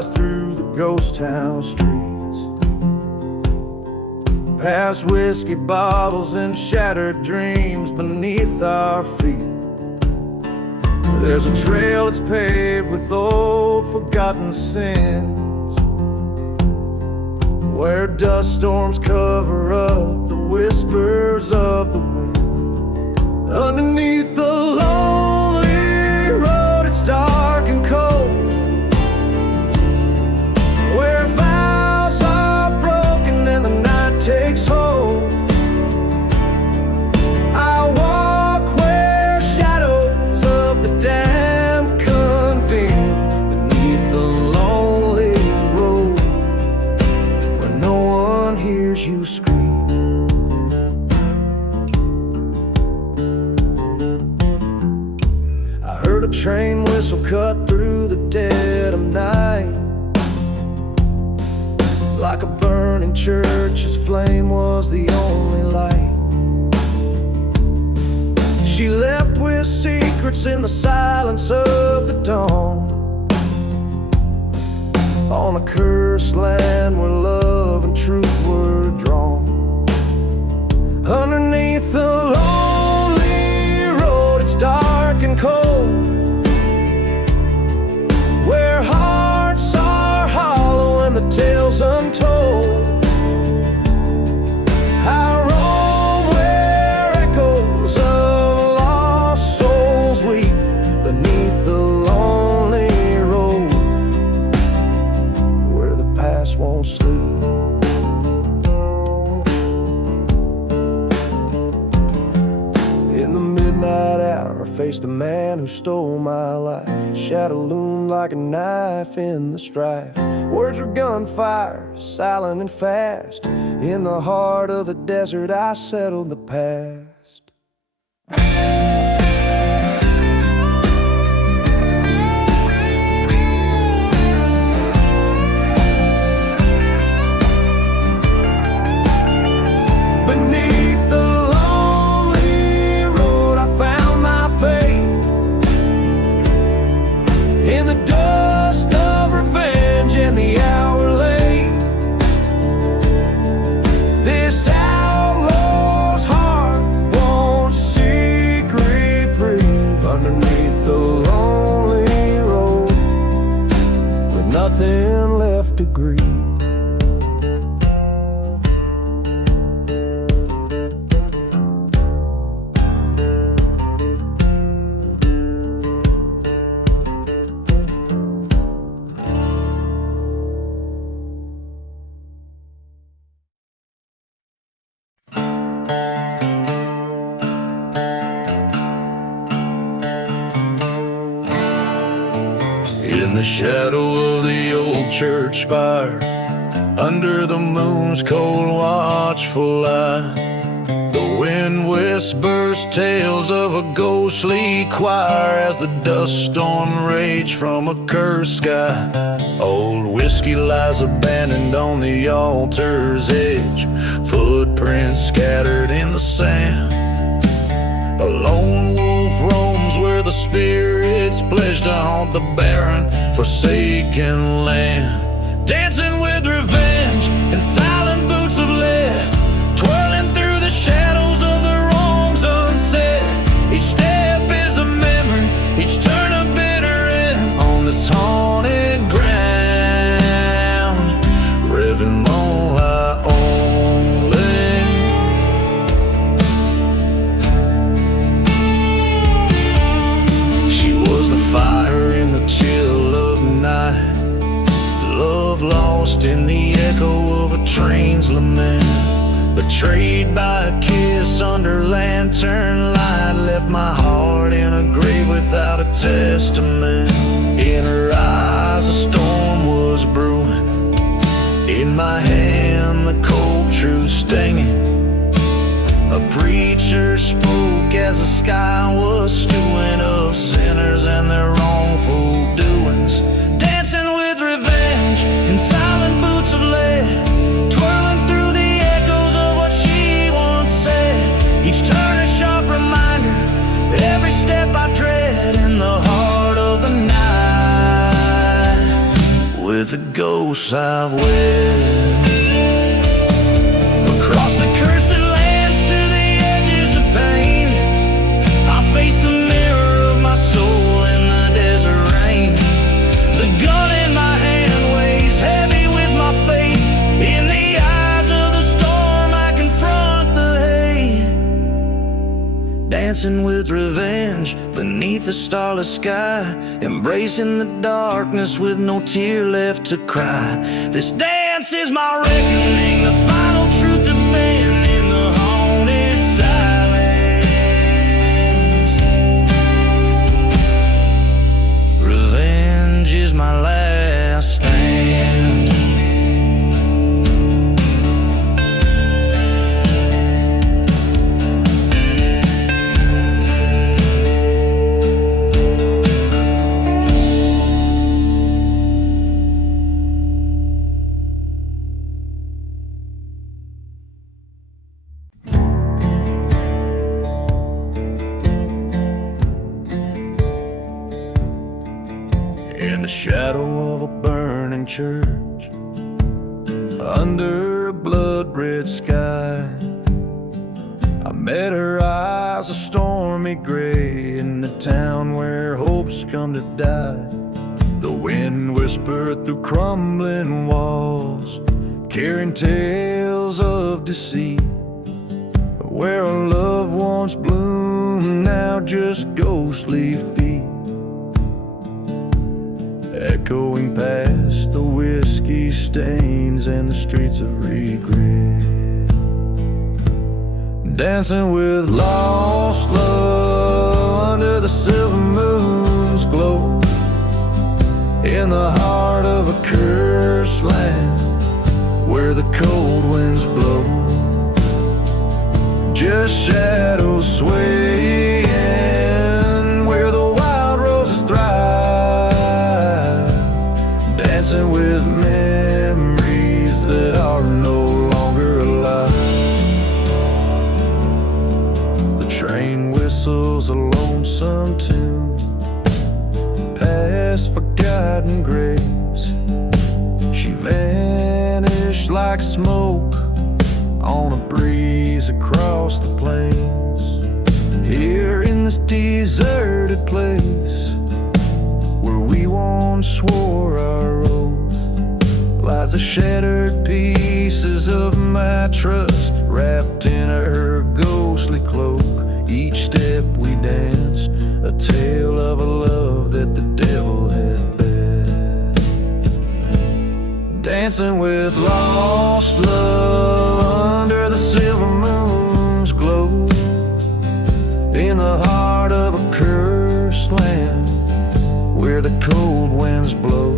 flies through the ghost town streets, past whiskey bottles and shattered dreams beneath our feet. There's a trail that's paved with old forgotten sins, where dust storms cover up the whispers of the wind. Underneath the lonely road, it's dark and cold, where vows are broken and the night takes hold. I walk where shadows of the dam convene, beneath the lonely road, where no one hears you scream. I heard a train whistle cut through the dead of night, like a burning church, its flame was the only light. She left with secrets in the silence of the dawn, on a cursed land where love and truth were drawn. Underneath the lonely road, it's dark and cold, where hearts are hollow and the tales untold. I roam where echoes of lost souls weep, beneath the lonely road, where the past won't sleep. In the midnight hour, I faced the man who stole my life. His shadow loomed like a knife in the strife. Words were gunfire, silent and fast. In the heart of the desert, I settled the past. Beneath the lonely road, I found my fate, in the dust of revenge and the hour late. This outlaw's heart won't seek reprieve, underneath the lonely road, with nothing left to grieve. In the shadow of the old church spire, under the moon's cold watchful eye, the wind whispers tales of a ghostly choir as the dust storm raged from a cursed sky. Old whiskey lies abandoned on the altar's edge, footprints scattered in the sand. A lone wolf roams where the spirits pledge to haunt the barren, forsaken land. Dancing with revenge in silent boots of lead, twirling through the shadows of the wrongs unsaid. Each step is a memory, each turn a bitter end on this haunted ground. Reven moonlight only. She was the fire in the chill of night, love lost in the echo of a train's lament, betrayed by a kiss under lantern light, left my heart in a grave without a testament. In her eyes a storm was brewing, in my hand the cold truth stinging. A preacher spoke as the sky was stewing of sinners and their wrongful doings. Dancing with revenge in silent boots of lead, twirling through the echoes of what she once said. Each turn a sharp reminder, every step I tread in the heart of the night. with the ghosts I've wed. Across the cursed lands to the edges of pain, I face the mirror of my soul in the desert rain. The gun in my hand weighs heavy with my fate. In the eyes of the storm I confront the hate. Dancing with revenge beneath the starless sky, embracing the darkness with no tear left to cry. This dance is my reckoning, the final truth to bend in the haunted silence. Revenge is my last stand. In the shadow of a burning church, under a blood-red sky, I met her eyes a stormy gray in the town where hopes come to die. The wind whispered through crumbling walls, carrying tales of deceit. Where a love once bloomed, now just ghostly feet, echoing past the whiskey stains and the streets of regret. Dancing with lost love under the silver moon's glow, in the heart of a cursed land where the cold winds blow. Just shadows swaying where the wild roses thrive. Dancing with memories that are no longer alive. The train whistles a lonesome tune past forgotten graves. She vanished like smoke on a breeze across the plains. Here in this deserted place where we once swore our oath, lies the shattered pieces of my trust, wrapped in her ghostly cloak. Each step we danced, a tale of a love that the devil had bet. Dancing with lost love under the silver moon's glow, in the heart of a cursed land where the cold winds blow.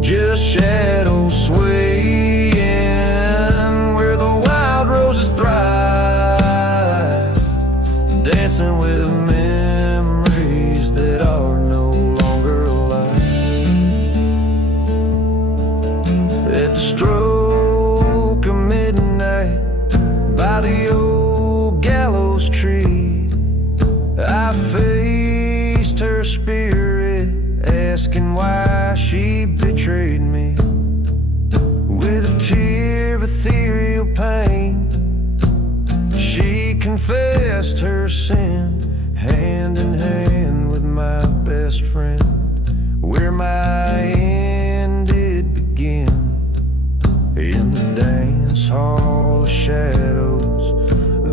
Just shadows swaying where the wild roses thrive. Dancing with memories that are no longer alive. At the stroke of midnight by the old gallows tree, I faced her spirit, asking why she betrayed me. With a tear of ethereal pain, she confessed her sin, hand in hand with my best friend. Where my end did begin, in the dance hall of shadows,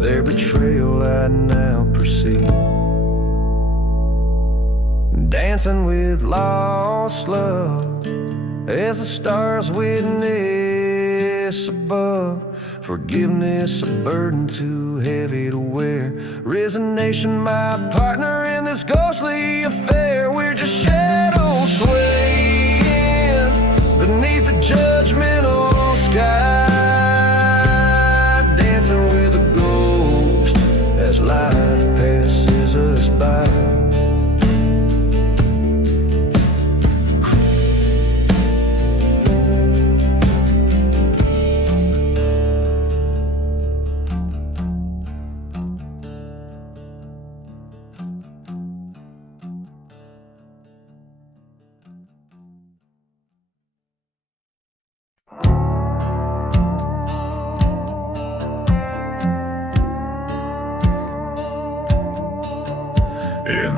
their betrayal I now perceive. Dancing with lost love as the stars witness above. Forgiveness a burden too heavy to wear. Resignation my partner in this ghostly affair. We're just shadows swaying beneath the judgmental sky. Dancing with a ghost as life passes us by.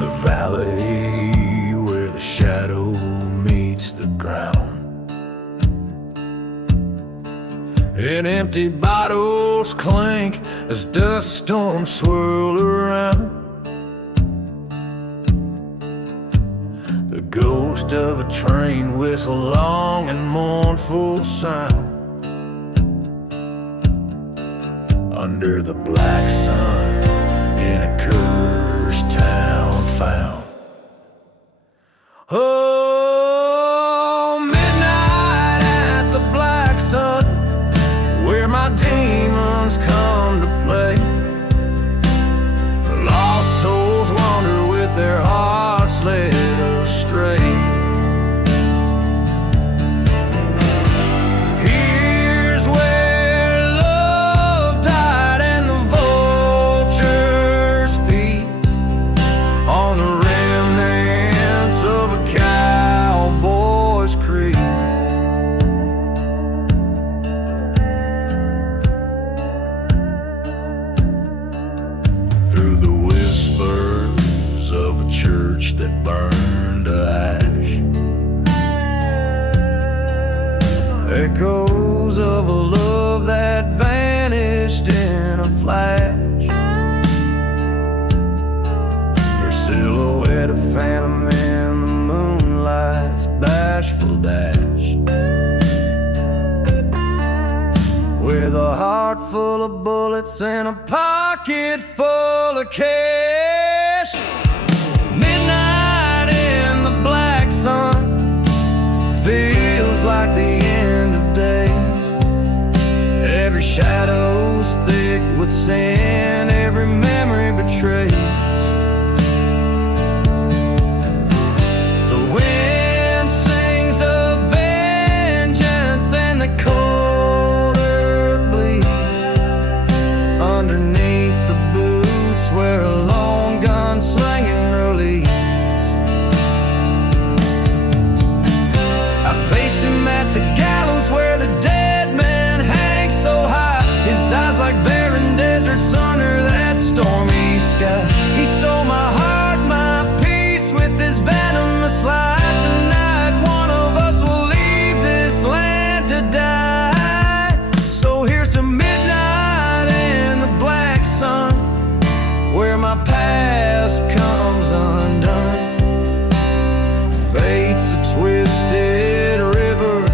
the valley where the shadow meets the ground, and empty bottles clink as dust storms swirl around. The ghost of a train whistle, long and mournful sound. Under the black sun in a cursed town found. Oh, midnight at the black sun, where my demons come to play. Lost souls wander with their hearts led astray. Here's where love died and the vultures feed on the remnants of a cowboy's creed. Through the whispers of a church that burned to ash, echoes of a love that vanished in a flash. Your silhouette, a phantom in the moonlight's bashful dash, with a heart full of bullets and a pocket full of cash. Midnight in the black sun feels like the end of days. Every shadow's thick with sin, every memory betrays. The wind sings of vengeance and the cold earth bleeds underneath the boots where a long gun slinging release. I faced him at the gallows where the dead man hangs so high, his eyes like barren deserts under that stormy sky. He stole my heart, my peace with his venomous light. Tonight one of us will leave this land to die. So here's to midnight in the black sun, where my past comes undone. Fate's a twisted river,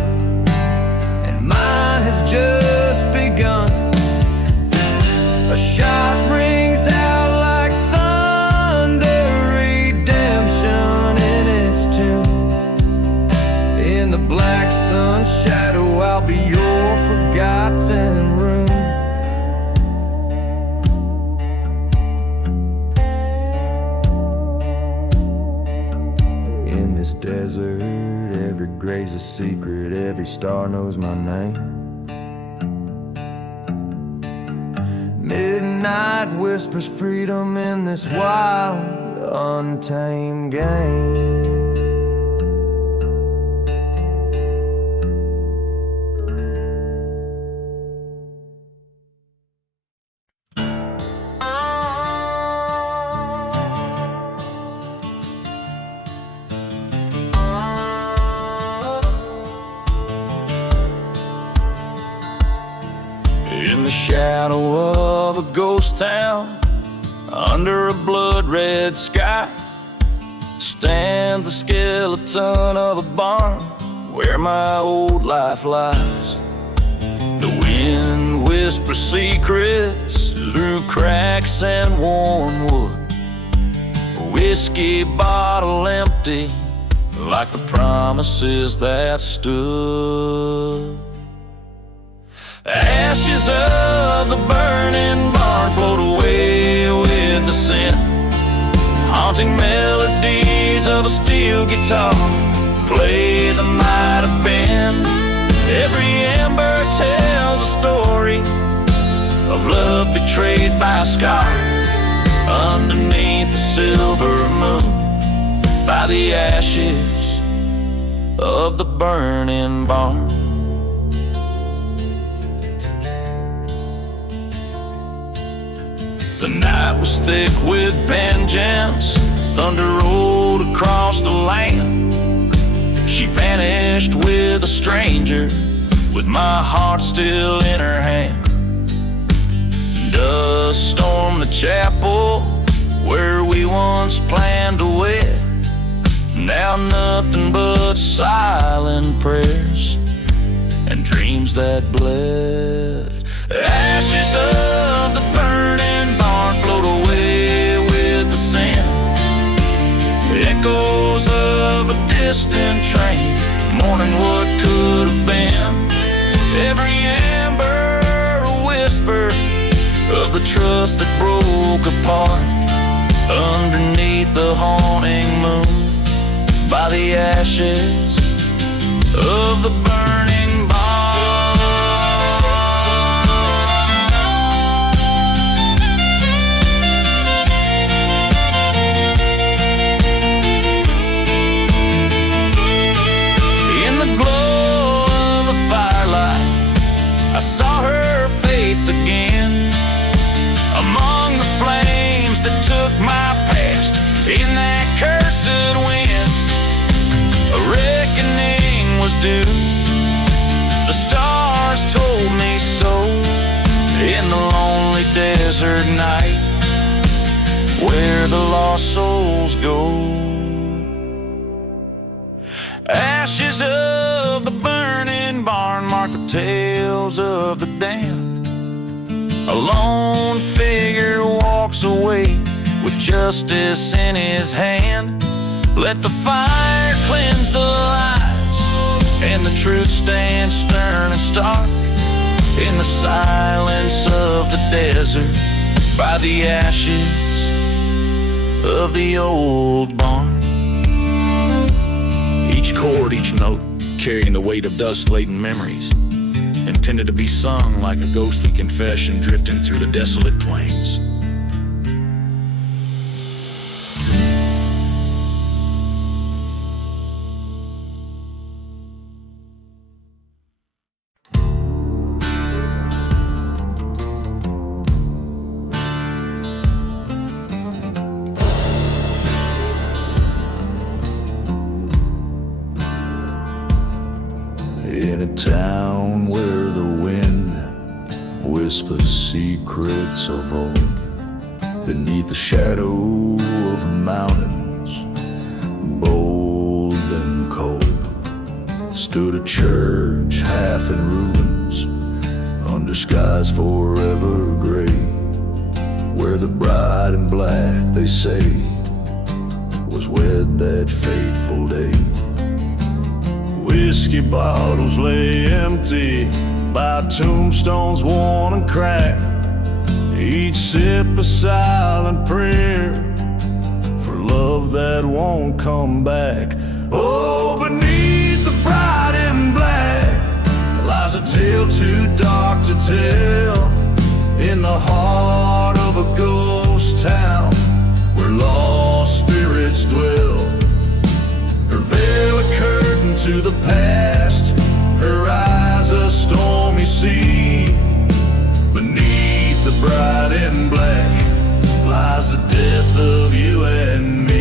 and mine has just begun. A shot rings out like thunder, redemption in its tune. In the black sun's shadow, I'll be your forgotten room. In this desert, every grave's a secret, every star knows my name. Midnight whispers freedom in this wild, untamed game. In the shadow of a ghost town, under a blood-red sky, stands the skeleton of a barn where my old life lies. The wind whispers secrets through cracks and worn wood, a whiskey bottle empty like the promises that stood. Ashes of the burning barn float away with the scent, haunting melodies of a steel guitar play the might have been. Every ember tells a story of love betrayed by a scar underneath the silver moon, by the ashes of the burning barn. The night was thick with vengeance, thunder rolled across the land. She vanished with a stranger, with my heart still in her hand. Dust stormed the chapel where we once planned to wed. Now nothing but silent prayers and dreams that bled. Ashes of the burning barn float away with the sand. Echoes of a distant train, mourning what could have been. Every ember a whisper of the trust that broke apart underneath the haunting moon, by the ashes of the burning barn. In the glow of the firelight, I saw her face again, among the flames that took my past in that cursed wind. A reckoning was due, the stars told me so, in the lonely desert night where the lost souls go. Ashes of the burning barn mark the tales of the damned. A lone figure walks away with justice in his hand. Let the fire cleanse the lies, and the truth stand stern and stark in the silence of the desert, by the ashes of the old barn. Each chord, each note, carrying the weight of dust-laden memories, intended to be sung like a ghostly confession drifting through the desolate plains. In a town where the wind whispers secrets of old, beneath the shadow of mountains, bold and cold, stood a church half in ruins, under skies forever gray, where the bride in black, they say, was wed that fateful day. Whiskey bottles lay empty by tombstones worn and cracked, each sip a silent prayer for love that won't come back. Oh, beneath the bride in black lies a tale too dark to tell, in the heart of a ghost town where lost spirits dwell. Her veil a curtain to the past, her eyes a stormy sea. Beneath the bride in black lies the death of you and me.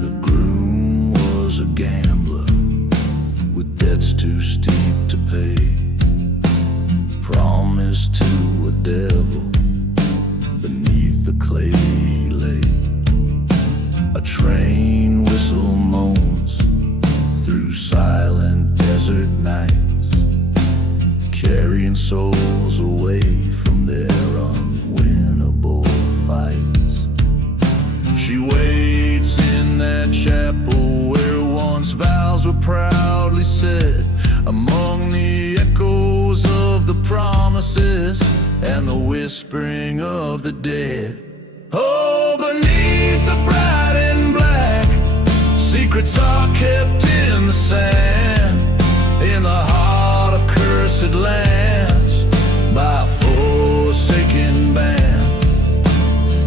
The groom was a gambler with debts too steep to pay, promised to a devil beneath the clay he lay. A train whistle moans through silent desert nights, carrying souls away from their unwinnable fights. She waits in that chapel where once vows were proudly said, among the echoes of the promises and the whispering of the dead. Oh, beneath the bride in black, secrets are kept in the sand, in the heart of cursed lands, by a forsaken band.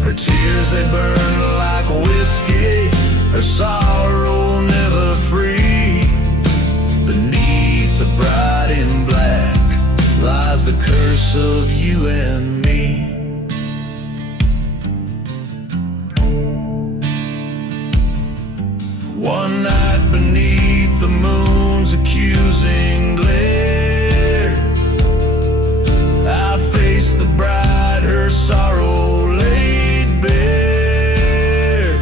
Her tears, they burn like whiskey, her sorrow never free. Beneath the bride in black lies lies the curse of you and me. One night beneath the moon's accusing glare, I faced the bride, her sorrow laid bare.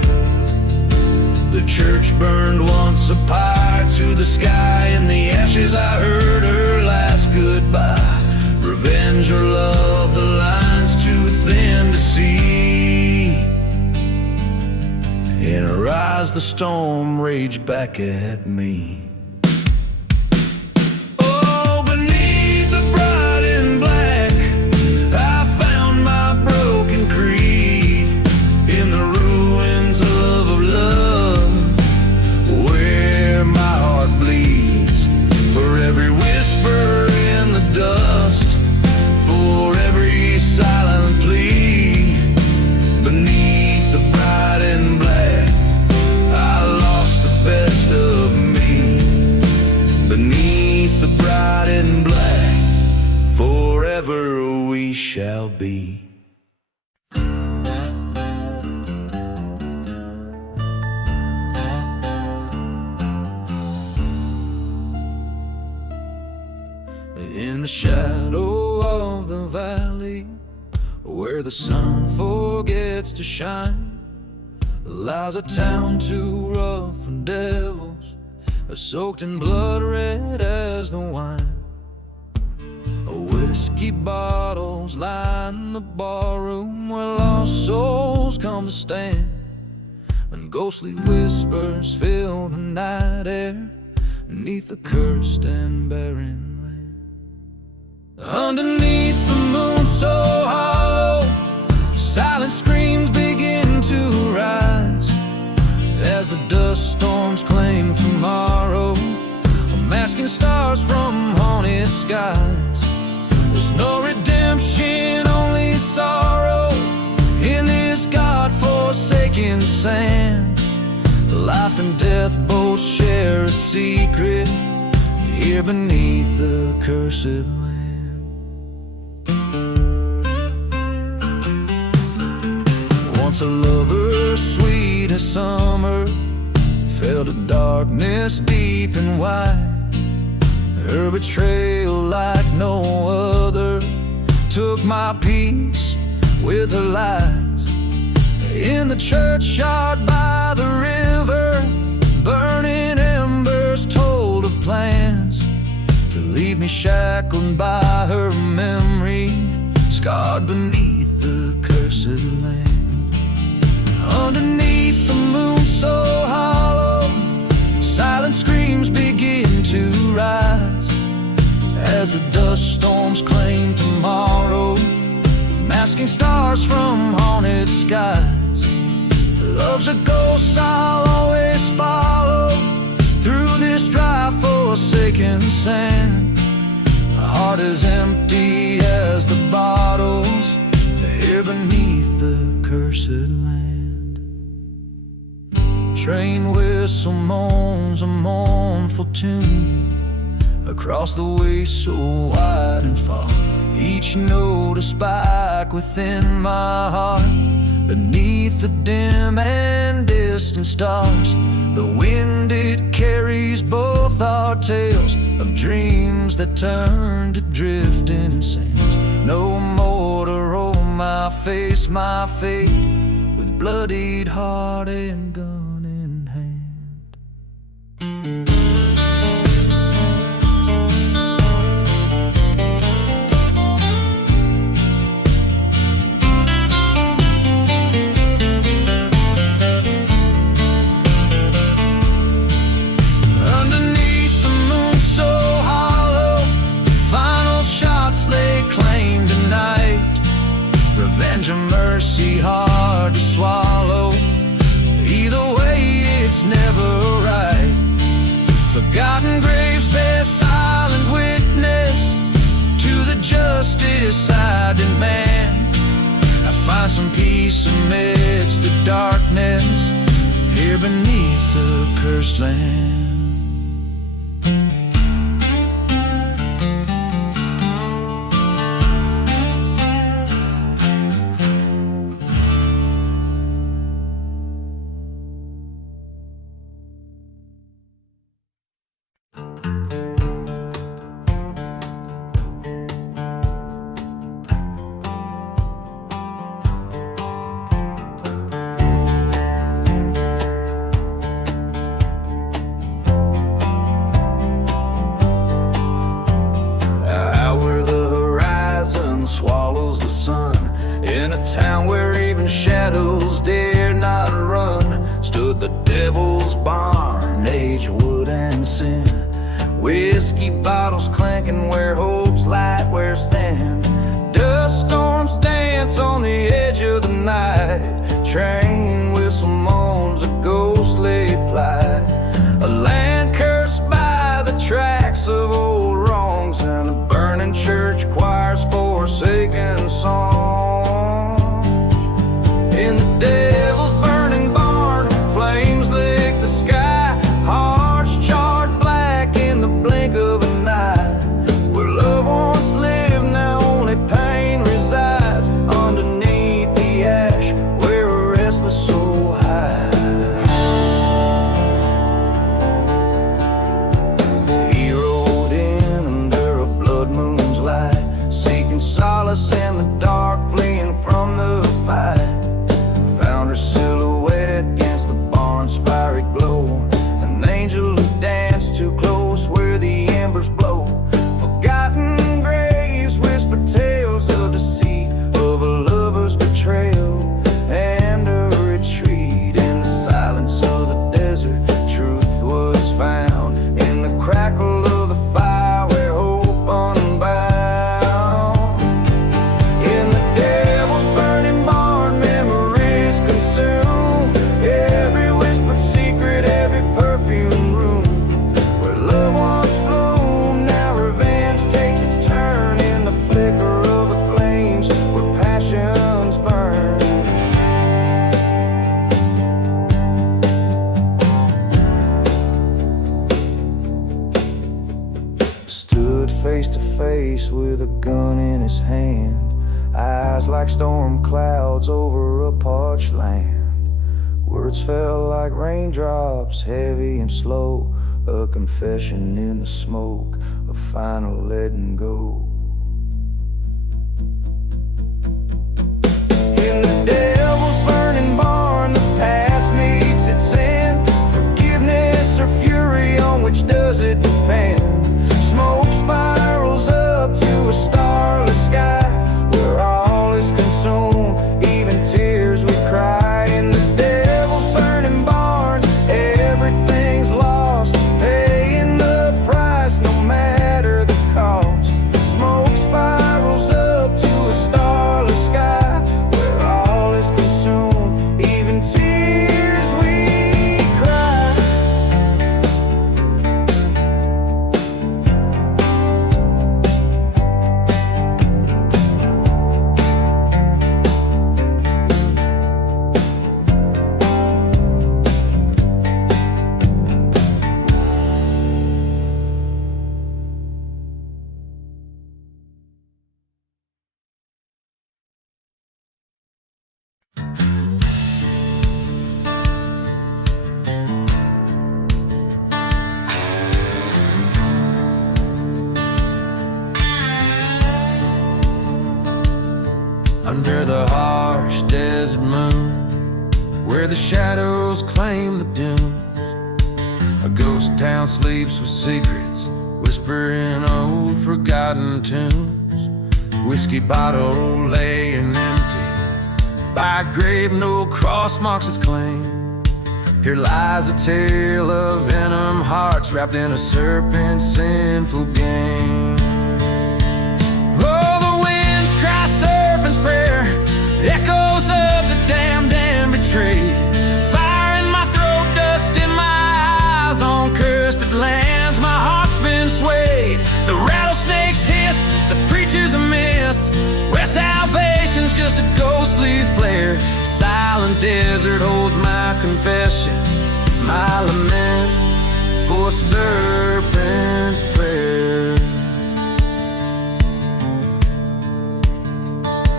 The church burned once a pyre to the sky. In the ashes I heard her last goodbye. Revenge or love, the line's too thin to see. In her eyes the storm raged back at me. Oh, beneath the bright and black, I found my broken creed. In the ruins of love, where my heart bleeds. For every whisper in the dust, for every silent plea, beneath the bright and black, I lost the best of me. Beneath the bright and black, forever we shall be. In the shadow of the valley, where the sun forgets to shine, lies a town too rough for devils, soaked in blood red as the wine. Whiskey bottles line the barroom where lost souls come to stand, and ghostly whispers fill the night air neath the cursed and barren. Underneath the moon so hollow, silent screams begin to rise as the dust storms claim tomorrow, masking stars from haunted skies. There's no redemption, only sorrow in this God-forsaken sand. Life and death both share a secret here beneath the cursed land. Once a lover sweet as summer fell to darkness deep and wide. Her betrayal like no other took my peace with her lies. In the churchyard by the river, burning embers told of plans to leave me shackled by her memory, scarred beneath the cursed land. Underneath the moon so hollow, silent screams begin to rise as the dust storms claim tomorrow, masking stars from haunted skies. Love's a ghost I'll always follow through this dry, forsaken sand. My heart is empty as the bottles here beneath the cursed land. Train whistle moans a mournful tune across the way so wide and far. Each note a spike within my heart. Beneath the dim and distant stars, the wind it carries both our tales of dreams that turn to drifting sands. No more to roll my face, my fate, with bloodied heart and gun in hand. Underneath the moon so hollow, final shots lay claim tonight. Revenge or mercy hard to swallow, either way it's never right. Forgotten graves bear silent witness to the justice I demand. I find some peace amidst the darkness here beneath the cursed land. stood the devil's barn, age of wood and sin. Whiskey bottles clanking where hope's light wears thin. Dust storms dance on the edge of the night. Train whistle moans a ghostly plight. A land cursed by the tracks of old wrongs, and the burning church choir's forsaken songs. In the devil's burning barn, flames lick the sky. Hearts charred black in the blink of an eye. Where love once lived, now only pain resides. Underneath the ash, where a restless soul hides. He rode in under a blood moon's light, seeking solace in the dark, fleeing from the fight. Found her silhouette against the barn's fiery glow, an angel who danced too close where the embers blow. Forgotten graves whisper tales of deceit, of a lover's betrayal and a retreat. In the silence of the desert, truth was found in the crackle of the fire where hope unbound. In the devil's burning barn, memories consume every whispered secret, every perfumed room. Where love once bloomed, now revenge takes its turn. In the flicker of the flames, where passions burn. Stood face to face with a gun in his hand, eyes like storm clouds over a parched land. Words fell like raindrops, heavy and slow, a confession in the smoke, a final letting go. In the devil's burning barn, the past meets its end. Forgiveness or fury, on which does it depend? Smoke spirals up to a starless sky, where all is consumed, even tears we cry. In the devil's burning barn, everything's lost, paying the price no matter the cost. Smoke spirals up to a starless sky, where all is consumed, even tears we cry. Under the harsh desert moon, where the shadows claim the dunes, a ghost town sleeps with secrets, whispering old forgotten tunes. Whiskey bottle laying empty by a grave no cross marks its claim. Here lies a tale of venom, hearts wrapped in a serpent's sinful game. Oh, the winds cry serpent's prayer, echoes of the damned and betrayed. Fire in my throat, dust in my eyes, on cursed lands my heart's been swayed. The rattlesnakes hiss, the preacher's a miss, where salvation's just a ghostly flare. Silent desert holds my confession, my lament for serpent's prayer.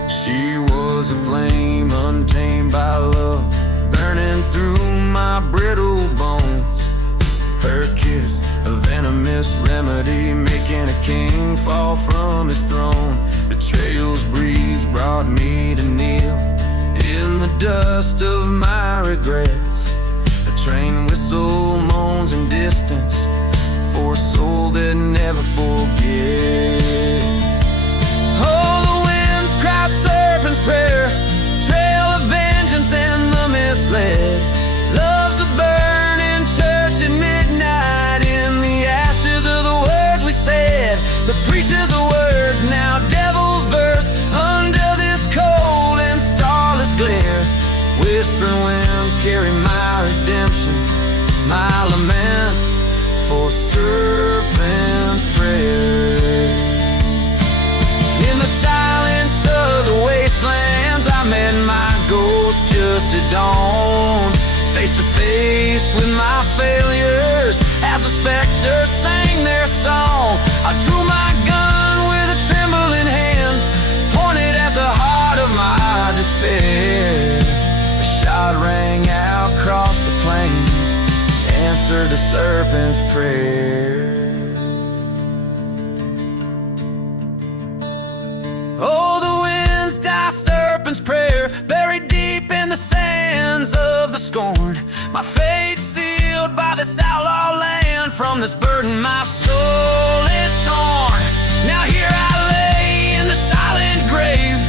She was a flame untamed by love, burning through my brittle bones. Her kiss, a venomous remedy, making a king fall from his throne. Betrayal's breeze brought me to kneel in the dust of my regrets. A train whistle moans in distance for a soul that never forgets. Oh, the winds cry serpent's prayer, trail of vengeance and the misled. Love my lament for serpent's prayer. In the silence of the wastelands, I met my ghost just at dawn, face to face with my failures as the specters sang their song. I drew my gun with a trembling hand, pointed at the heart of my despair. A shot rang out across the plains, answered the serpent's prayer. Oh, the winds die serpent's prayer, buried deep in the sands of the scorn. My fate sealed by this outlaw land, from this burden my soul is torn. Now here I lay in the silent grave,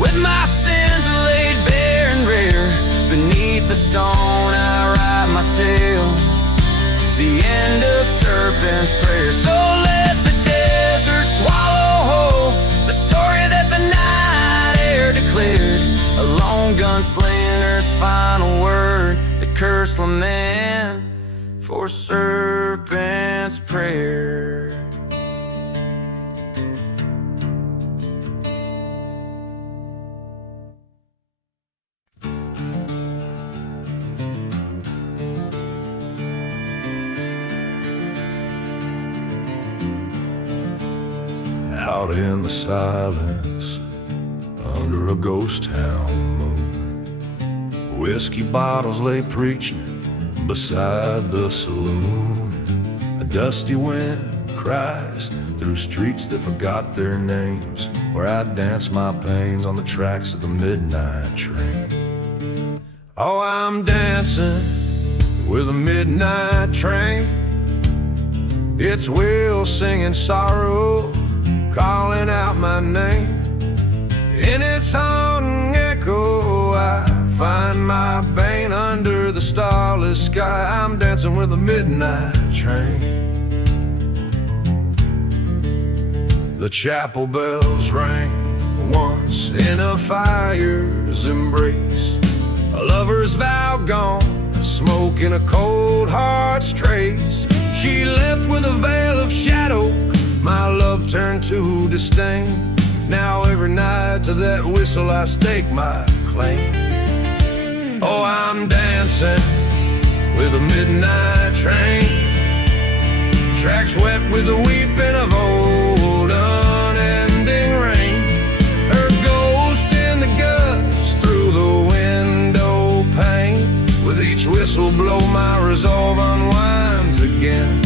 with my sins laid bare and rare. Beneath the stone I write my tale, the end of serpent's prayer. So let the desert swallow whole the story that the night air declared, a lone gunslinger's final word, the cursed lament for serpent's prayer. Out in the silence, under a ghost town moon, whiskey bottles lay preaching beside the saloon. A dusty wind cries through streets that forgot their names, where I dance my pains on the tracks of the midnight train. Oh, I'm dancing with a midnight train. It's wheels singing sorrow, calling out my name. In its haunting echo I find my bane. Under the starless sky I'm dancing with a midnight train. The chapel bells rang once in a fire's embrace, a lover's vow gone, smoke in a cold heart's trace. She left with a veil of shadow, my love turned to disdain. Now every night to that whistle I stake my claim. Oh, I'm dancing with a midnight train, tracks wet with the weeping of old unending rain. Her ghost in the gusts through the window pane. With each whistle blow my resolve unwinds again.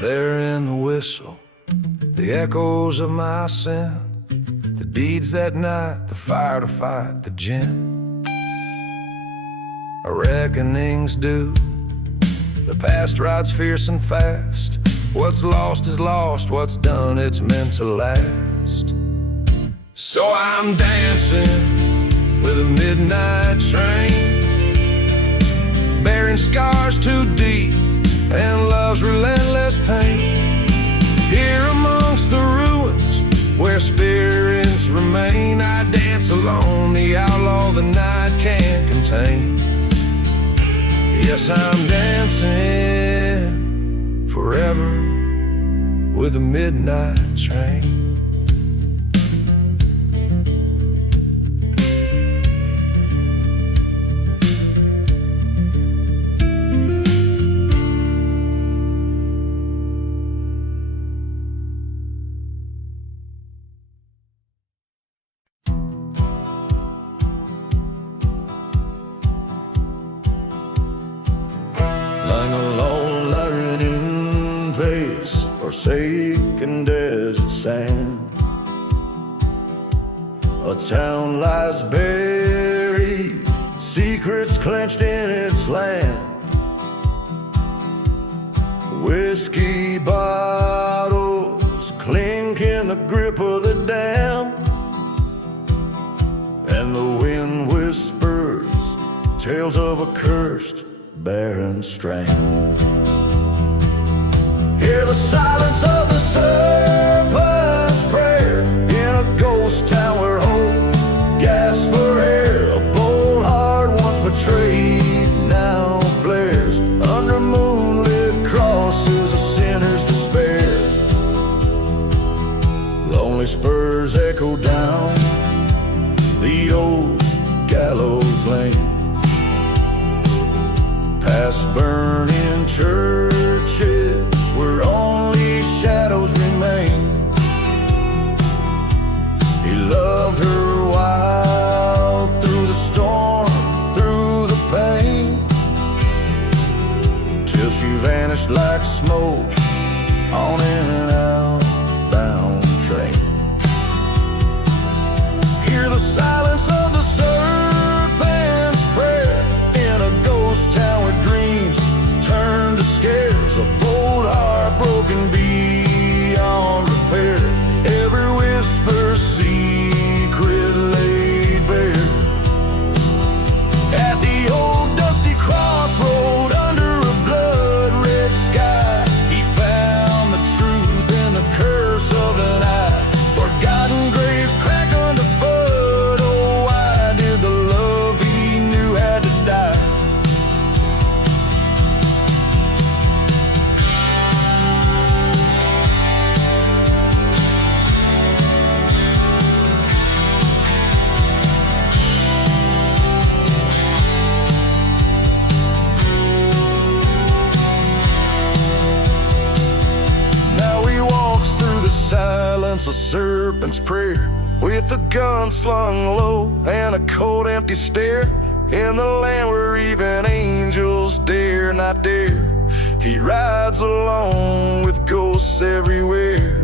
There in the whistle, the echoes of my sin, the deeds that night, the fire to fight the gin. A reckoning's due, the past rides fierce and fast. What's lost is lost, what's done it's meant to last. So I'm dancing with a midnight train, bearing scars too deep and love's relentless pain. Here amongst the ruins where spirits remain, I dance alone, the outlaw the night can't contain. Yes, I'm dancing forever with a midnight train. Lying alone, lying in place, forsaken desert sand. A town lies buried, secrets clenched in its land. Whiskey bottles clink in the grip of the damned, and the wind whispers tales of a cursed barren strand. Hear the silence of the serpent's prayer in a ghost town where hope gasps for air. A bold heart once betrayed now past burning churches where only shadows remain. He loved her wild through the storm, through the pain, till she vanished like smoke on an outbound train. Hear the silence of the serpent's prayer in a ghost town where dreams turn to scares. A bold heart broken beyond repair. Every whisper secret laid bare. At the old dusty crossroad under a blood-red sky, he found the truth in the curse of the night. Forgotten graves crack underfoot. Oh, why did the love he knew had to die? Now he walks through the silence of serpent's prayer, with a gun slung low and a cold empty stare, in the land where even angels dare not dare. He rides alone with ghosts everywhere.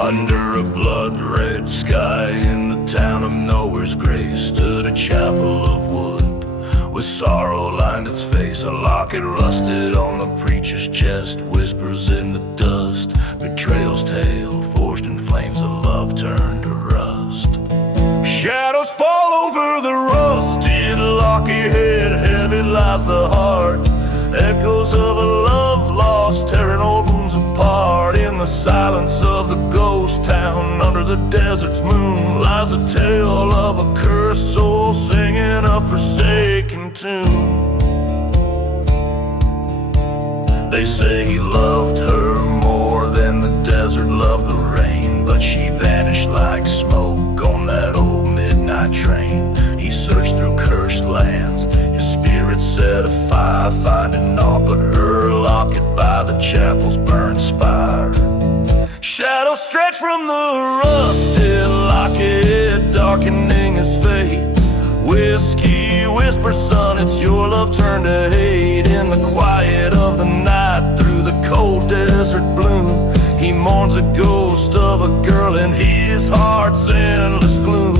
Under a blood-red sky in the town of nowhere's grace stood a chapel of wood, with sorrow lined its face. A locket rusted on the preacher's chest, whispers in the dust, betrayal's tale forged in flames of love turned to rust. Shadows fall over the rusted locket head, heavy lies the heart, echoes of a love lost, tearing old wounds apart. In the silence of the ghost town, under the desert's moon, lies a tale of a cursed soul singing a forsaken tune. They say he loved her more than the desert loved the rain, but she vanished like smoke on that old midnight train. He searched through cursed lands, his spirit set afire, finding naught but her locket by the chapel's burnt spire. Shadows stretch from the rusted locket, darkening his fate. Whiskey whispers, son, it's your love turned to hate. In the quiet of the night, through the cold desert gloom, he mourns a ghost of a girl in his heart's endless gloom.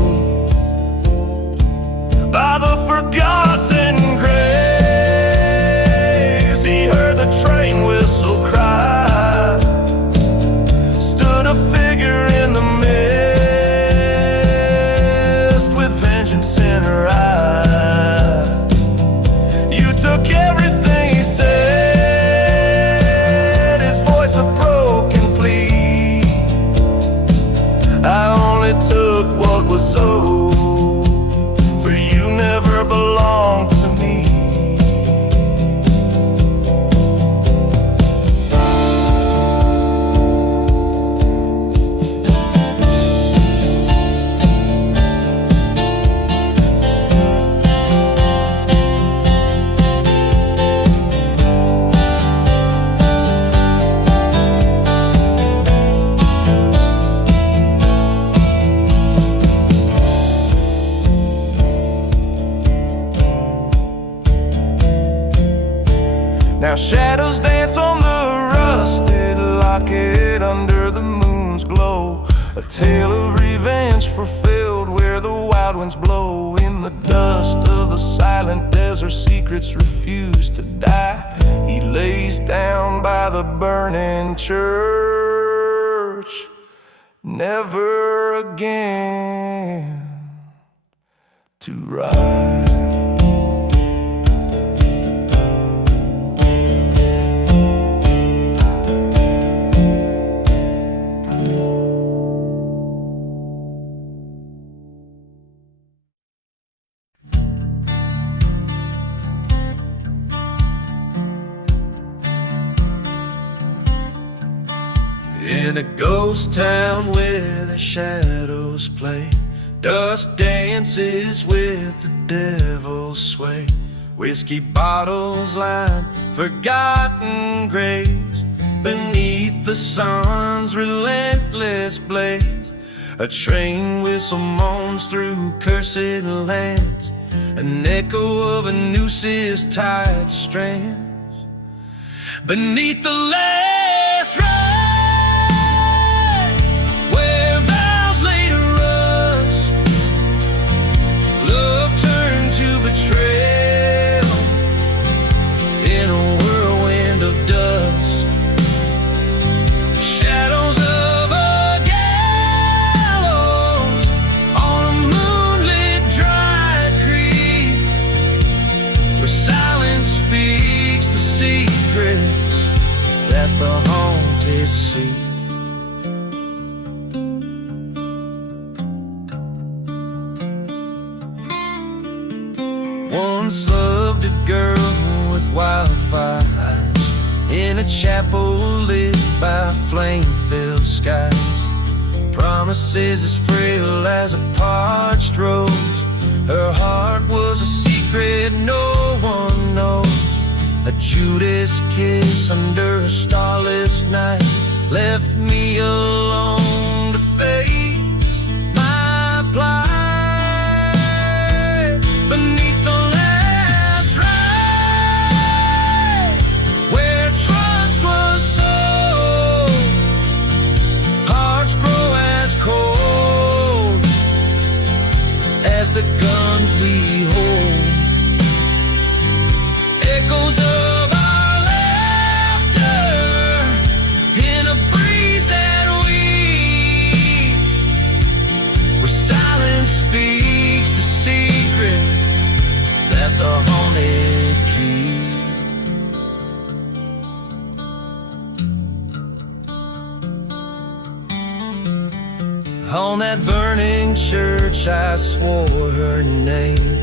By the forgotten graves, he heard the train whistle cry. Stood a figure in the mist, with vengeance in her eye. You took everything he said, his voice a broken plea. I only took what was owed, never belonged to me. Now shadows dance on the rusted locket under the moon's glow, a tale of revenge fulfilled where the wild winds blow. the dust of the silent desert, secrets refuse to die. He lays down by the burning church, never again to rise. In a ghost town where the shadows play, dust dances with the devil's sway. Whiskey bottles line forgotten graves beneath the sun's relentless blaze. A train whistle moans through cursed lands, an echo of a nooses tied strands. Beneath the last ride, betrayal in a whirlwind of dust, shadows of a gallows on a moonlit dry creek, where silence speaks the secrets that the haunted seek. Once loved a girl with wildfire eyes, in a chapel lit by flame-filled skies. Promises as frail as a parched rose, her heart was a secret no one knows. A Judas kiss under a starless night left me alone to face my plight. Beneath the guns we hold, echoes of our laughter in a breeze that weeps, where silence speaks the secrets that the haunted keep. On that burning church I swore her name.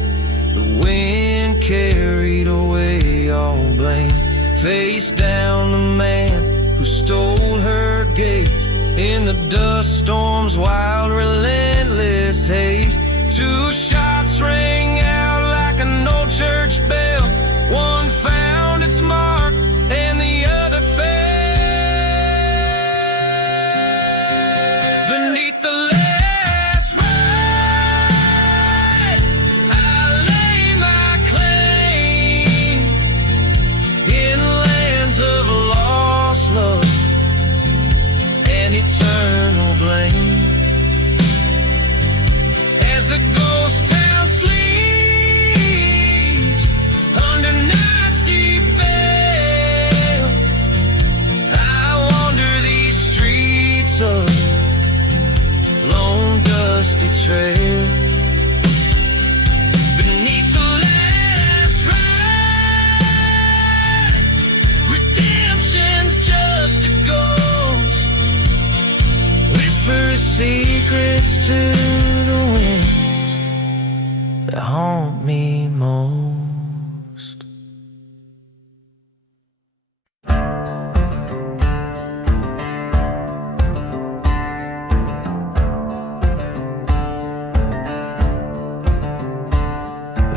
The wind carried away all blame. Face down the man who stole her gaze. In the dust storm's wild relentless haze, 2 shots rang out like an old church bell. One found its mark and the other fell. Beneath the eternal blame, as the ghost town sleeps under night's deep veil. I wander these streets of lone dusty trail. Beneath the last ride, redemption's just a ghost, whispers secrets to the winds that haunt me most.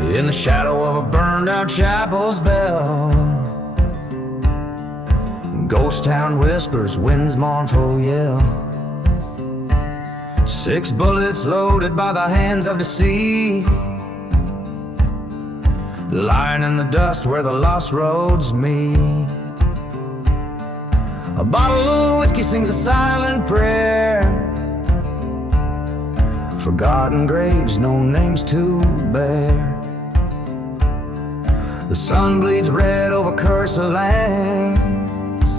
In the shadow of a burned out chapel's bell, ghost town whispers, wind's mournful yell. 6 bullets loaded by the hands of deceit, lying in the dust where the lost roads meet. A bottle of whiskey sings a silent prayer forgotten graves, no names to bear. The sun bleeds red over cursed lands.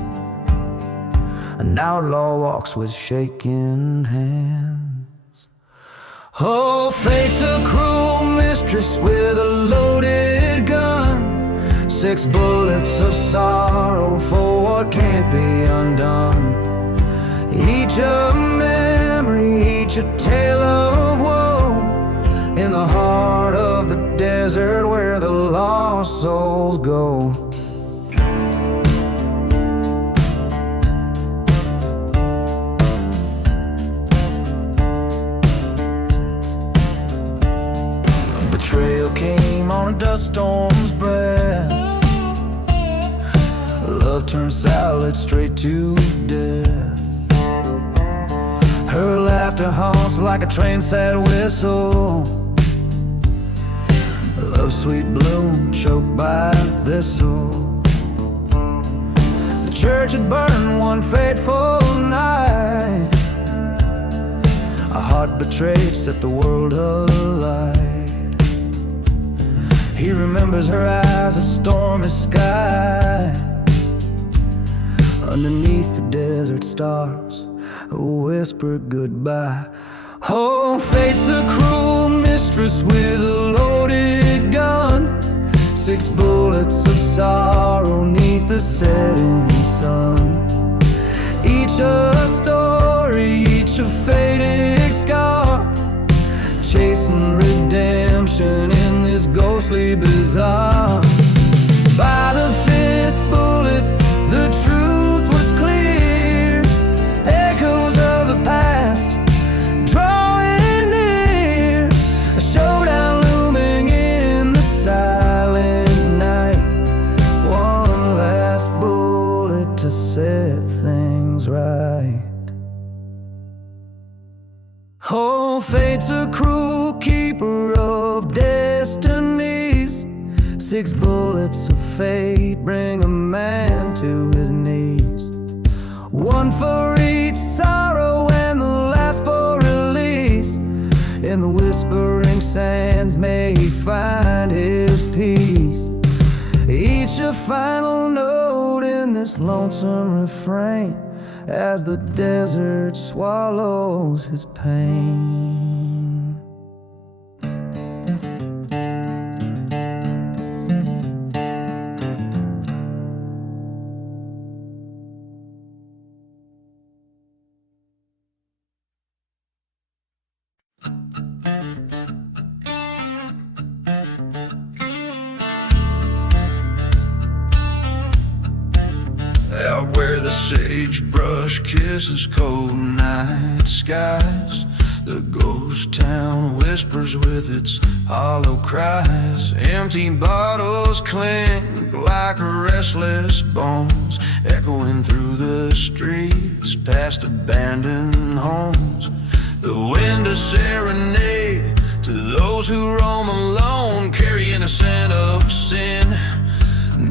An outlaw walks with shaking hands. Oh, fate's a cruel mistress with a loaded gun. 6 bullets of sorrow for what can't be undone. Each a memory, each a tale of woe, in the heart of the desert where the lost souls go. Betrayal came on a dust storm's breath. Love turned salad straight to death. Her laughter haunts like a train-set whistle. Love's sweet bloom choked by thistle. The church had burned one fateful night. A heart betrayed set the world alight. He remembers her eyes, a stormy sky. Underneath the desert stars, a whispered goodbye. Oh, fate's a cruel mistress with a loaded gun. 6 bullets of sorrow neath the setting sun. Each a story, each a faded scar, chasing redemption in this ghostly bazaar. By the 5th bullet, the truth was clear. Echoes of the past drawing near. A showdown looming in the silent night. One last bullet to set things right. Oh, fate's a cruel keeper of destinies. 6 bullets of fate bring a man to his knees. One for each sorrow and the last for release. In the whispering sands may he find his peace. Each a final note in this lonesome refrain, as the desert swallows his pain. Out where the sagebrush kisses cold night skies, the ghost town whispers with its hollow cries. Empty bottles clink like restless bones, echoing through the streets past abandoned homes. The wind a serenade to those who roam alone, carrying a scent of sin,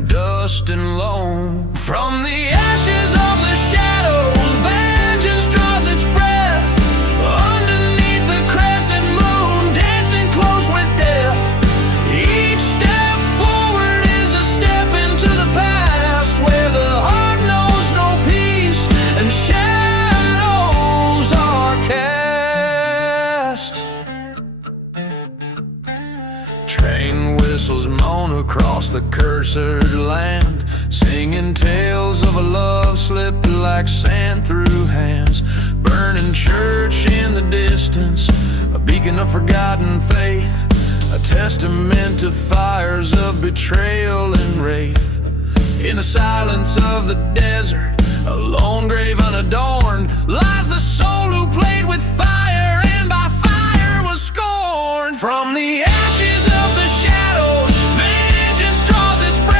dust and loam. From the ashes of the shadows, vengeance draws its breath. Underneath the crescent moon, dancing close with death. Each step forward is a step into the past, where the heart knows no peace and shadows are cast. Train whistles moan across the cursed land, singing tales of a love slipped like sand through hands. Burning church in the distance, a beacon of forgotten faith, a testament to fires of betrayal and wraith. In the silence of the desert, a lone grave unadorned, lies the soul who played with fire and by fire was scorned. From the ashes of the shadows, vengeance draws its breath.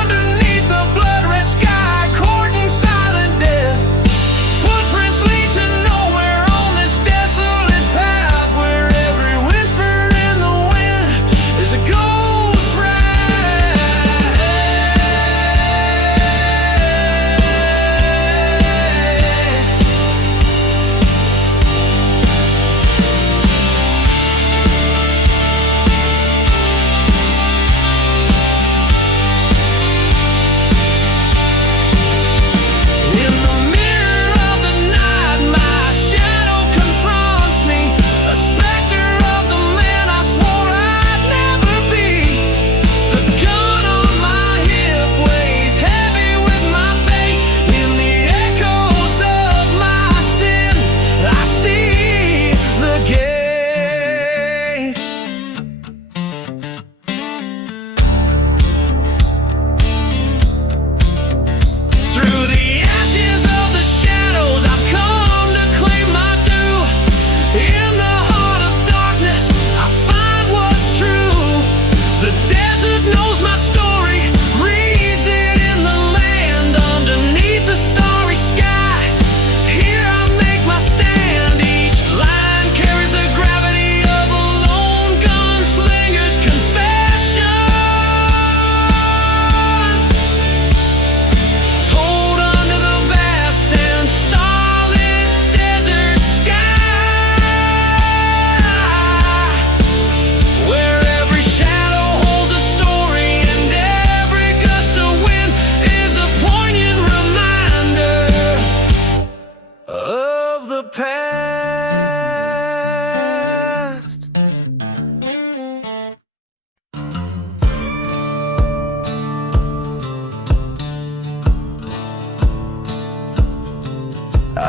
Underneath the blood-red sky, courting silent death. Footprints lead to nowhere on this desolate path, where every whisper in the wind is a ghost ride.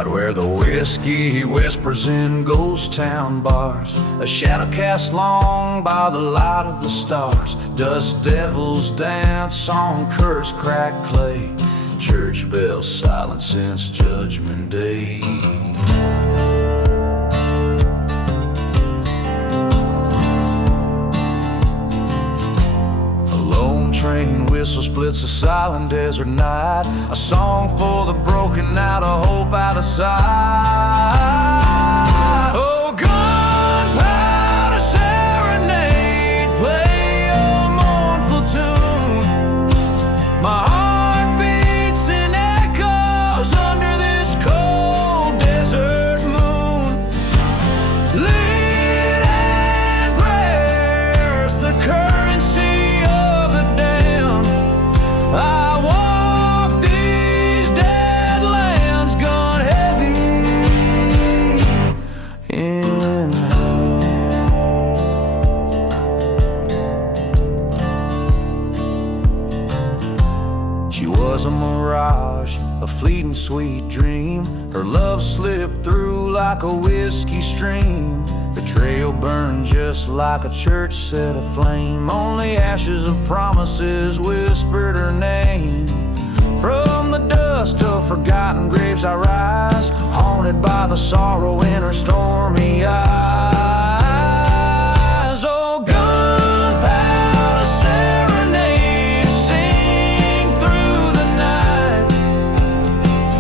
where the whiskey whispers in ghost town bars, a shadow cast long by the light of the stars. Dust devils dance on cursed cracked clay, church bells silent since Judgment Day. Train whistle splits a silent desert night, a song for the broken, out of hope, out of sight. Oh, gunpowder serenade, play a mournful tune. My heart beats in echoes under this cold desert moon. Lit and prayers, the currency. I walk these dead lands, gun heavy in hand. She was a mirage, a fleeting sweet dream. Her love slipped through like a whiskey stream. Betrayal burned just like a church set aflame. Only ashes of promises whispered her name. From the dust of forgotten graves I rise, haunted by the sorrow in her stormy eyes. Oh, gunpowder serenade, sing through the night.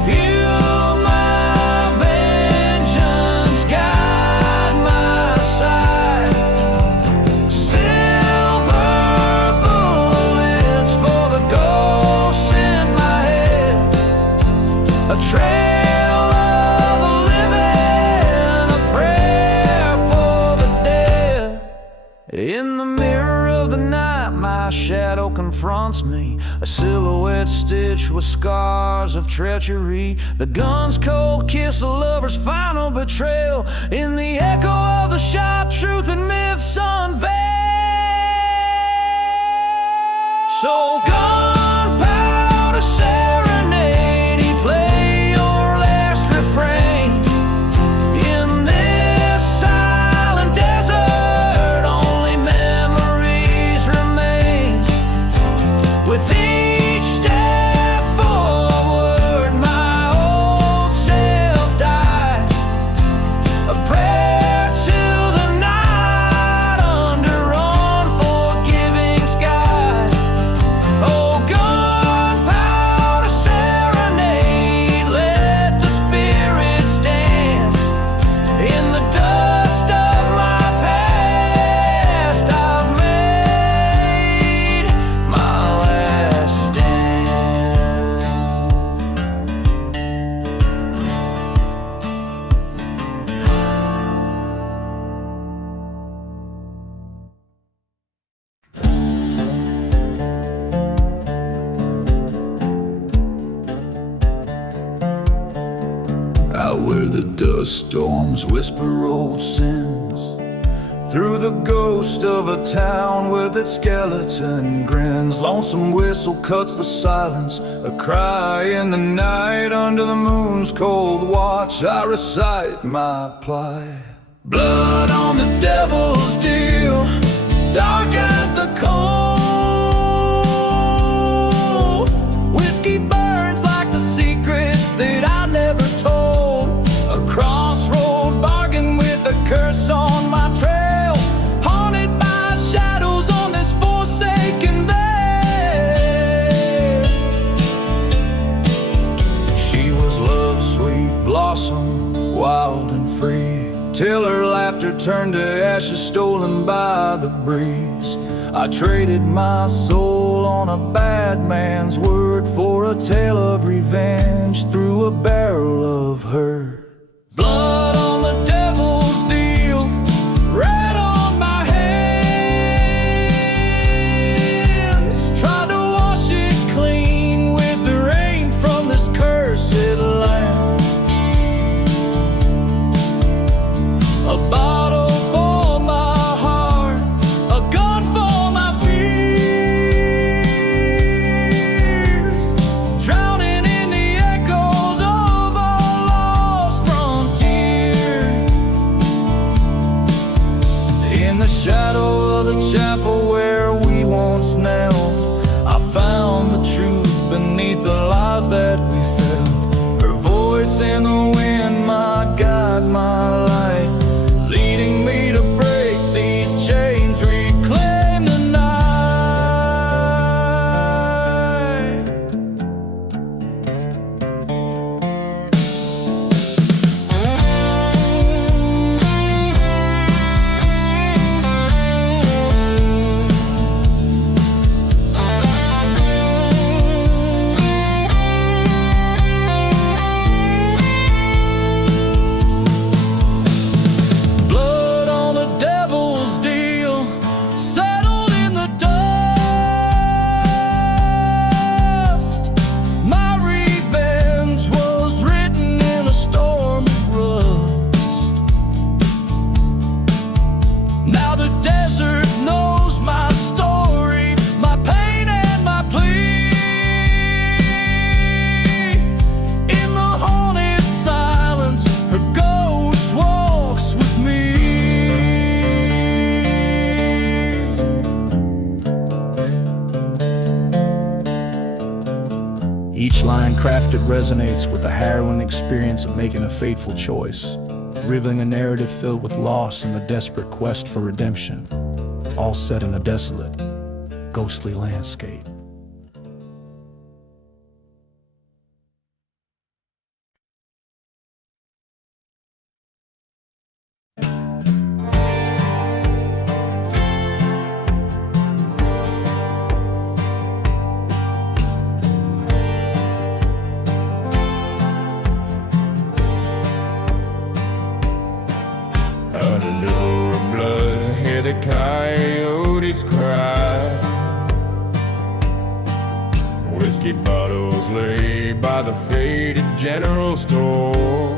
Feel my vengeance guide my side. Silver bullets for the ghosts in my head. A trail of the living, a prayer for the dead. In the mirror of the night, my shadow confronts me, a silhouette stitched with scars of treachery. The gun's cold kiss, a lover's final betrayal. In the echo of the shot, truth and myths unveiled. So gunpowder serenade, play your last refrain. In this silent desert, only memories remain. With each step forward, my old self died. A prayer to the night under unforgiving skies. Oh, gunpowder serenade, let the spirits dance. In the dust of my past, I've made my last stand. Out where the dust storms whisper old sins, through the ghost of a town with its skeleton grins. Lonesome whistle cuts the silence, a cry in the night. Under the moon's cold watch, I recite my plight. Blood on the devil's deal, dark as the coal. Whiskey burns like the secrets that I never told. A crossroad bargain with a curse on my trail, haunted by shadows on this forsaken veil. She was love's sweet blossom, wild and free, till her laughter turned to ashes stolen by the breeze. I traded my soul on a bad man's word for a tale of revenge through a barrel of hurt. Blood on the devil's deal, red on my hands. Tried to wash it clean with the rain from this cursed land. A bottle for my heart, a gun for my fears. Drowning in the echoes of a In the shadow of the chapel where we once knelt, I found the truth beneath the lies that we felt. Her voice in the wind, my guide, my light, leading me to break these chains, reclaim the night. Each line crafted resonates with the harrowing experience of making a fateful choice, revealing a narrative filled with loss and the desperate quest for redemption, all set in a desolate, ghostly landscape. Under a blood, hear the coyotes cry. Whiskey bottles lay by the faded general store.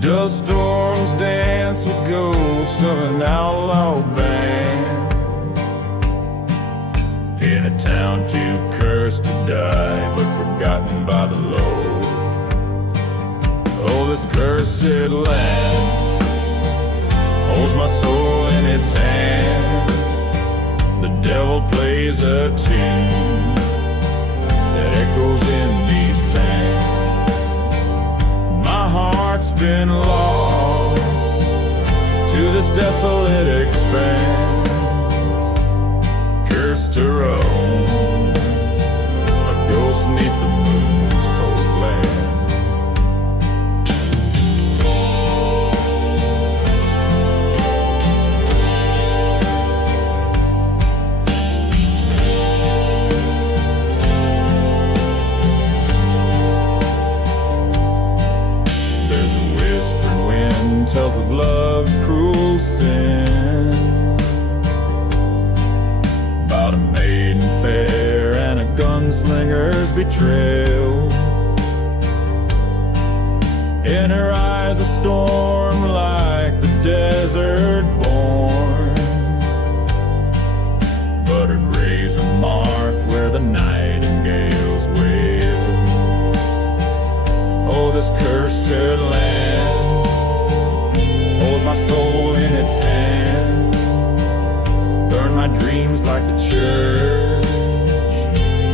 Dust storms dance with ghosts of an outlaw band. In a town too cursed to die, but forgotten by the Lord. Oh, this cursed land holds my soul in its hand. The devil plays a tune that echoes in these sands. My heart's been lost to this desolate expanse, cursed to roam, a ghost 'neath the moon's cold glare. Tells of love's cruel sin, about a maiden fair and a gunslinger's betrayal. In her eyes a storm like the desert born, but her graves are marked where the nightingales wail. Oh, this cursed land holds my soul in its hand. Burn my dreams like the church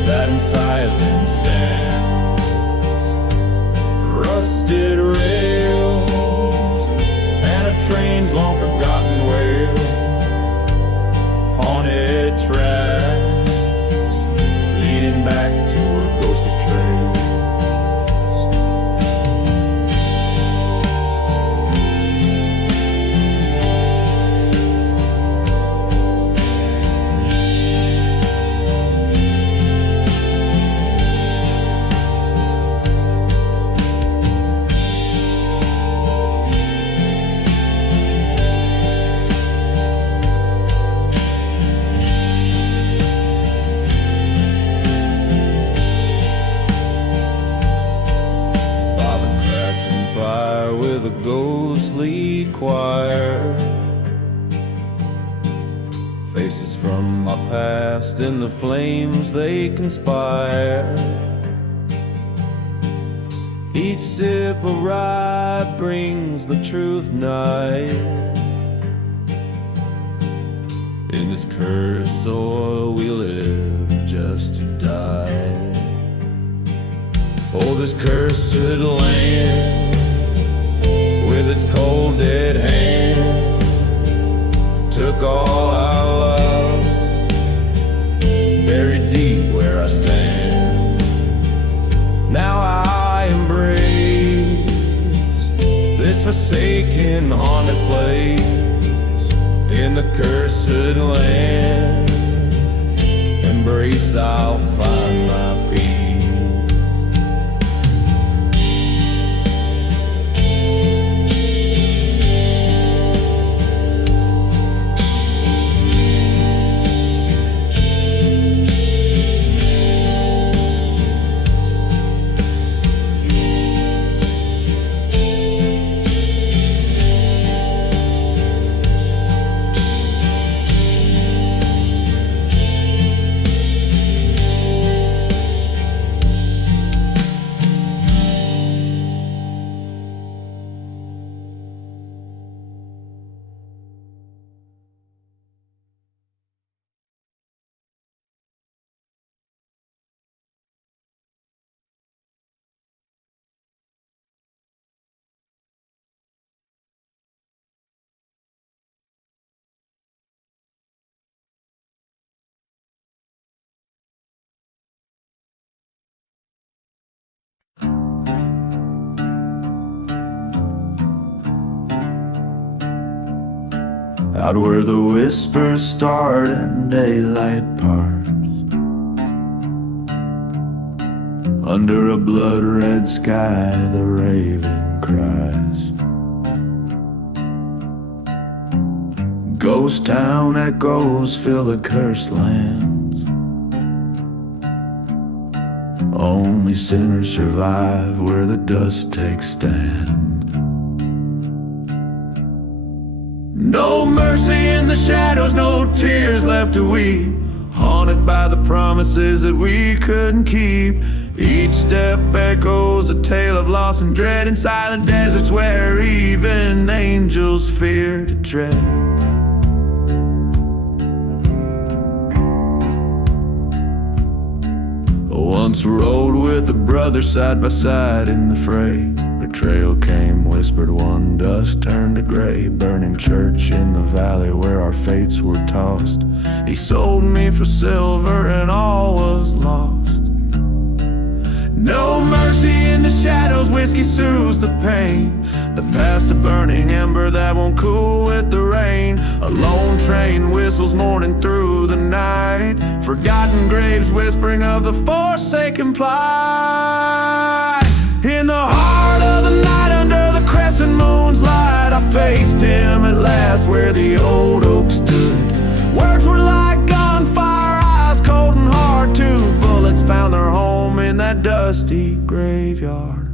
that in silence stands. Rusted rails and a train's long forgotten wail. Haunted tracks leading back to a ghostly trail. Ghostly choir, faces from my past, in the flames they conspire. Each sip of rye brings the truth nigh. In this cursed soil we live just to die. Oh, this cursed land with its cold dead hand took all our love, buried deep where I stand. Now I embrace this forsaken haunted place. In the cursed land, embrace, I'll find my peace. Out where the whispers start and daylight parts, under a blood-red sky the raven cries. Ghost town echoes fill the cursed lands. Only sinners survive where the dust takes stand. No mercy in the shadows, no tears left to weep, haunted by the promises that we couldn't keep. Each step echoes a tale of loss and dread in silent deserts where even angels fear to tread. Once rode with a brother side by side in the fray. Betrayal came, whispered one, dust turned to gray. Burning church in the valley where our fates were tossed. He sold me for silver and all was lost. No mercy in the shadows, whiskey soothes the pain. The past a burning ember that won't cool with the rain. A lone train whistles mourning through the night. Forgotten graves whispering of the forsaken plight. In the heart of the night under the crescent moon's light, I faced him at last where the old oak stood. Words were like gunfire, eyes cold and hard too. Bullets found their home in that dusty graveyard.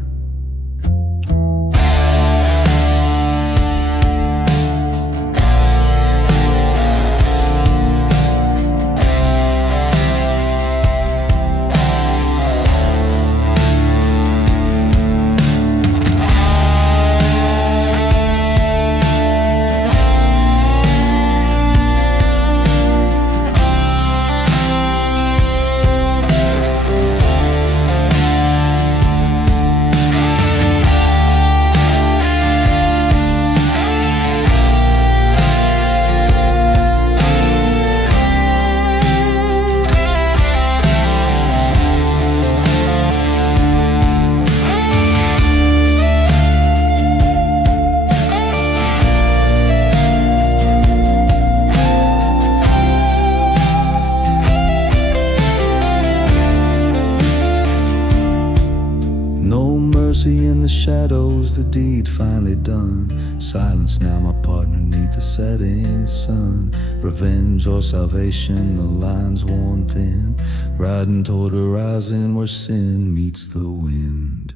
Shadows, the deed finally done. Silence now, my partner, neath the setting sun. Revenge or salvation, the lines worn thin. Riding toward a horizon where sin meets the wind.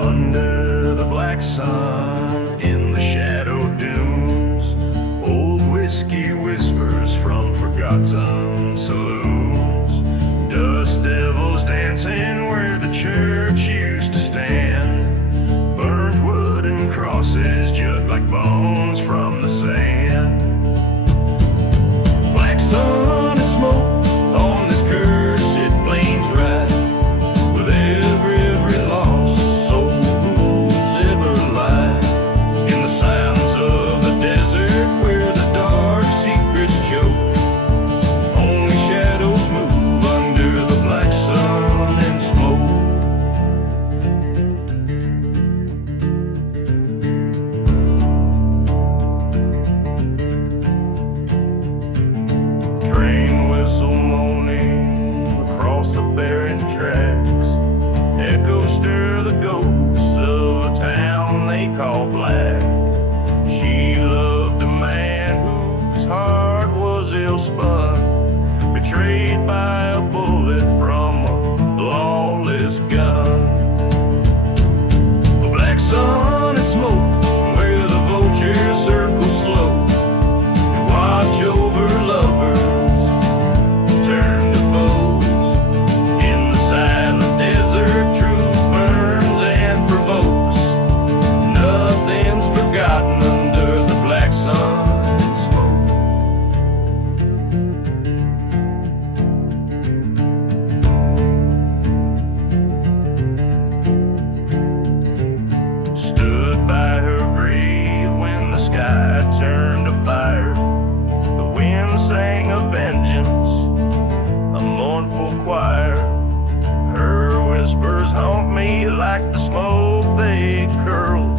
Under the black sun, in the shadows, whispers from forgotten saloons, dust devils dancing where the church used to stand, burnt wood and crosses jut like bones from the sand. Black sun and smoke on this cursed plains ride, with every lost soul who's ever lied in the silence of the desert where the dark secrets choke. Only shadows move under the black sun and smoke. Train whistle moaning across the barren tracks, echoes stir the ghosts of a town they call black. She loved a man whose heart was ill-spun, betrayed by a bullet from a lawless gun. The black sun and smoke, where the vultures circle slow, and watch over lovers turn to foes. In the silent desert, truth burns and provokes. Nothing's forgotten under the black sun and smoke. Stood by her grave when the sky turned to fire. The wind sang of vengeance, a mournful choir. Her whispers haunt me like the smoke they curl.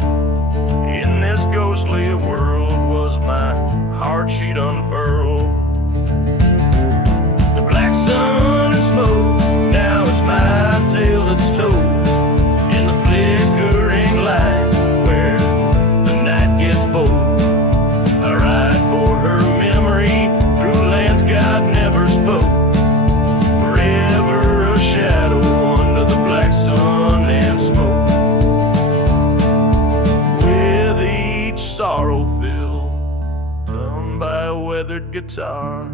In this ghostly world was my heart she'd unfurl. The black sun and smoke, now it's my tale that's told. In the flickering light where the night gets bold, I ride for her memory through lands God never spoke. Forever a shadow under the black sun and smoke. With each sorrow filled, toned by a weathered guitar,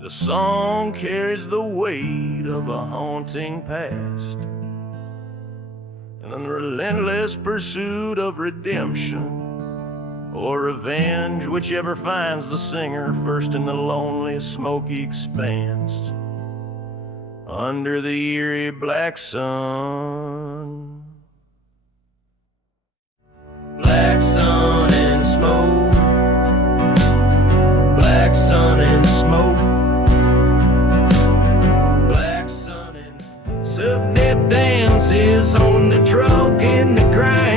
the song carries the weight of a haunting past, an unrelentless pursuit of redemption or revenge, whichever finds the singer first in the lonely, smoky expanse under the eerie black sun. Black sun and smoke, black sun and smoke, black sun and subnet dances on the truck in the grind.